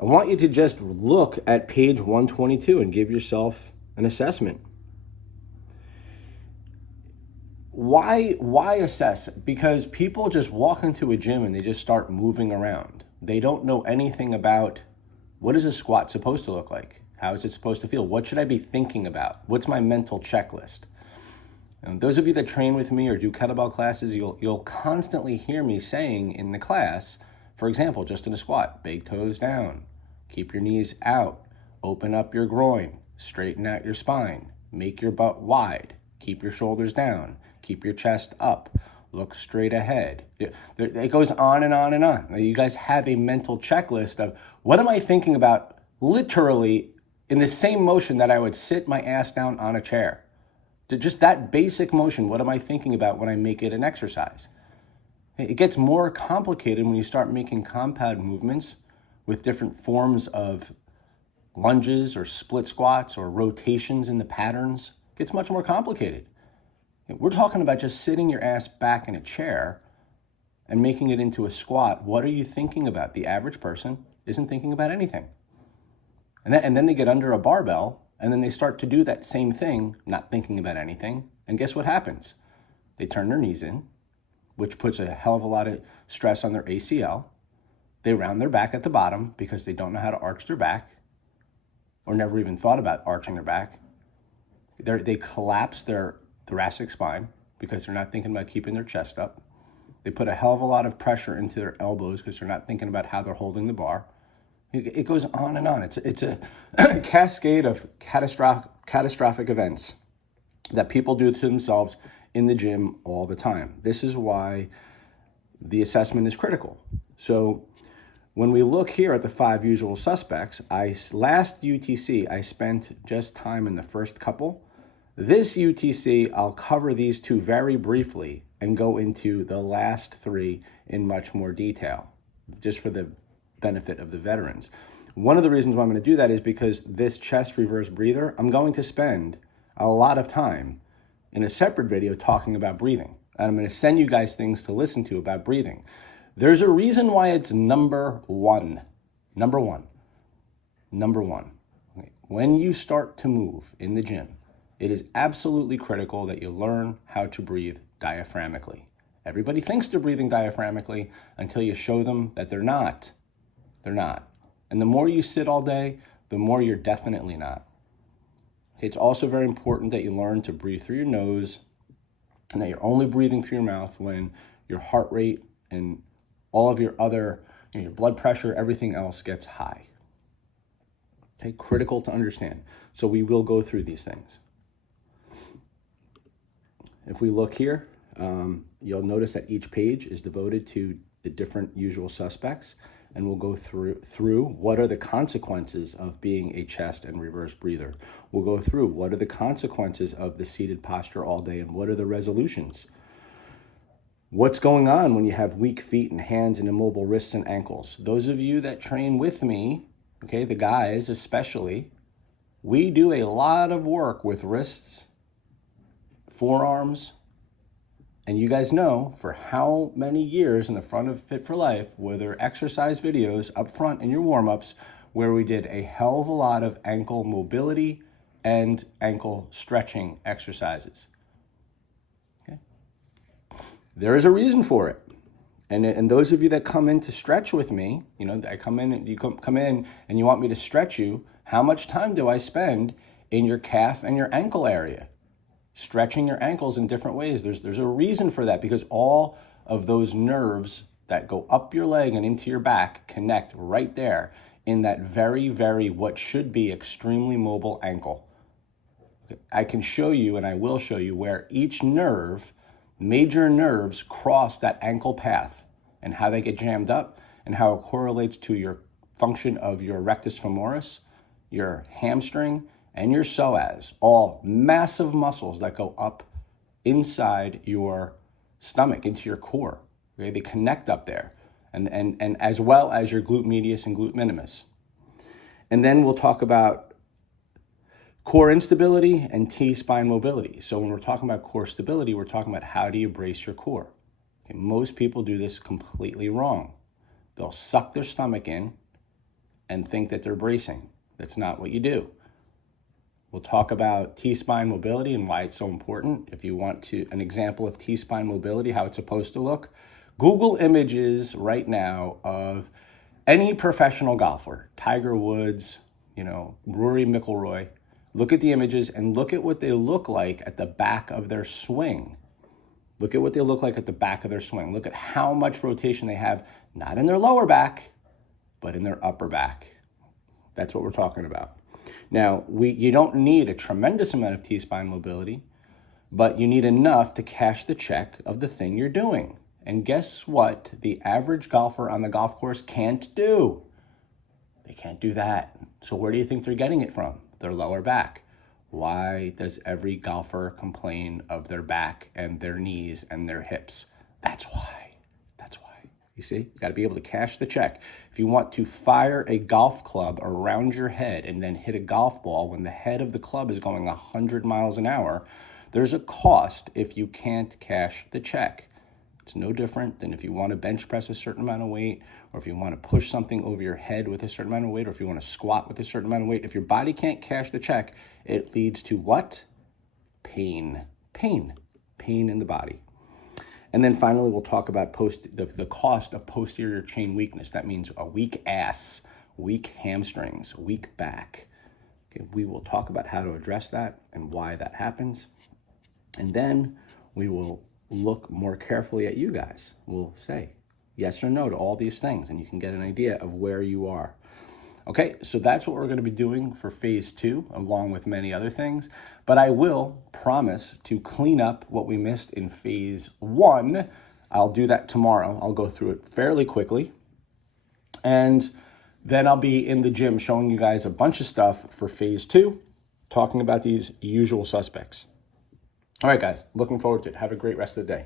I want you to just look at page 122 and give yourself an assessment. Why assess? Because people just walk into a gym and they just start moving around. They don't know anything about what is a squat supposed to look like? How is it supposed to feel? What should I be thinking about? What's my mental checklist? And those of you that train with me or do kettlebell classes, you'll constantly hear me saying in the class, for example, just in a squat, big toes down, keep your knees out, open up your groin, straighten out your spine, make your butt wide, keep your shoulders down, keep your chest up, look straight ahead. It goes on and on and on. Now, you guys have a mental checklist of what am I thinking about literally in the same motion that I would sit my ass down on a chair. Just that basic motion, what am I thinking about when I make it an exercise? It gets more complicated when you start making compound movements with different forms of lunges or split squats or rotations in the patterns. It gets much more complicated. We're talking about just sitting your ass back in a chair and making it into a squat. What are you thinking about? The average person isn't thinking about anything. And then they get under a barbell and then they start to do that same thing, not thinking about anything. And guess what happens? They turn their knees in, which puts a hell of a lot of stress on their ACL. They round their back at the bottom because they don't know how to arch their back or never even thought about arching their back. They collapse their thoracic spine because they're not thinking about keeping their chest up. They put a hell of a lot of pressure into their elbows because they're not thinking about how they're holding the bar. It goes on and on. It's a cascade of catastrophic events that people do to themselves in the gym all the time. This is why the assessment is critical. So when we look here at the 5 usual suspects, last UTC, I spent just time in the first couple. This UTC, I'll cover these 2 very briefly and go into the last 3 in much more detail, just for the benefit of the veterans. One of the reasons why I'm going to do that is because this chest reverse breather, I'm going to spend a lot of time in a separate video talking about breathing. And I'm going to send you guys things to listen to about breathing. There's a reason why it's number one. Number one. When you start to move in the gym, it is absolutely critical that you learn how to breathe diaphragmically. Everybody thinks they're breathing diaphragmically until you show them that they're not. They're not. And the more you sit all day, the more you're definitely not. It's also very important that you learn to breathe through your nose and that you're only breathing through your mouth when your heart rate and all of your other, your blood pressure, everything else gets high. Okay, critical to understand. So we will go through these things. If we look here, you'll notice that each page is devoted to the different usual suspects, and we'll go through what are the consequences of being a chest and reverse breather. We'll go through what are the consequences of the seated posture all day and what are the resolutions. What's going on when you have weak feet and hands and immobile wrists and ankles? Those of you that train with me, okay, the guys especially, we do a lot of work with wrists, forearms, and you guys know for how many years in the front of Fit for Life were there exercise videos up front in your warm-ups where we did a hell of a lot of ankle mobility and ankle stretching exercises. Okay. There is a reason for it. And those of you that come in to stretch with me, I come in and you come in and you want me to stretch you, how much time do I spend in your calf and your ankle area? Stretching your ankles in different ways. There's a reason for that because all of those nerves that go up your leg and into your back connect right there in that very, very what should be extremely mobile ankle. I can show you and I will show you where each nerve, major nerves cross that ankle path and how they get jammed up and how it correlates to your function of your rectus femoris, your hamstring, and your psoas, all massive muscles that go up inside your stomach, into your core. Okay? They connect up there, and as well as your glute medius and glute minimus. And then we'll talk about core instability and T-spine mobility. So when we're talking about core stability, we're talking about how do you brace your core. Okay? Most people do this completely wrong. They'll suck their stomach in, and think that they're bracing. That's not what you do. We'll talk about T-spine mobility and why it's so important. If you want an example of T-spine mobility, how it's supposed to look, Google images right now of any professional golfer, Tiger Woods, Rory McIlroy. Look at the images and look at what they look like at the back of their swing. Look at what they look like at the back of their swing. Look at how much rotation they have, not in their lower back, but in their upper back. That's what we're talking about. Now, you don't need a tremendous amount of T-spine mobility, but you need enough to cash the check of the thing you're doing. And guess what the average golfer on the golf course can't do? They can't do that. So where do you think they're getting it from? Their lower back. Why does every golfer complain of their back and their knees and their hips? That's why. You see, you got to be able to cash the check. If you want to fire a golf club around your head and then hit a golf ball when the head of the club is going 100 miles an hour, there's a cost if you can't cash the check. It's no different than if you want to bench press a certain amount of weight, or if you want to push something over your head with a certain amount of weight, or if you want to squat with a certain amount of weight. If your body can't cash the check, it leads to what? Pain in the body. And then finally, we'll talk about the cost of posterior chain weakness. That means a weak ass, weak hamstrings, weak back. Okay, we will talk about how to address that and why that happens. And then we will look more carefully at you guys. We'll say yes or no to all these things, and you can get an idea of where you are. Okay, so that's what we're going to be doing for phase 2, along with many other things. But I will promise to clean up what we missed in phase 1. I'll do that tomorrow. I'll go through it fairly quickly. And then I'll be in the gym showing you guys a bunch of stuff for phase 2, talking about these usual suspects. All right, guys, looking forward to it. Have a great rest of the day.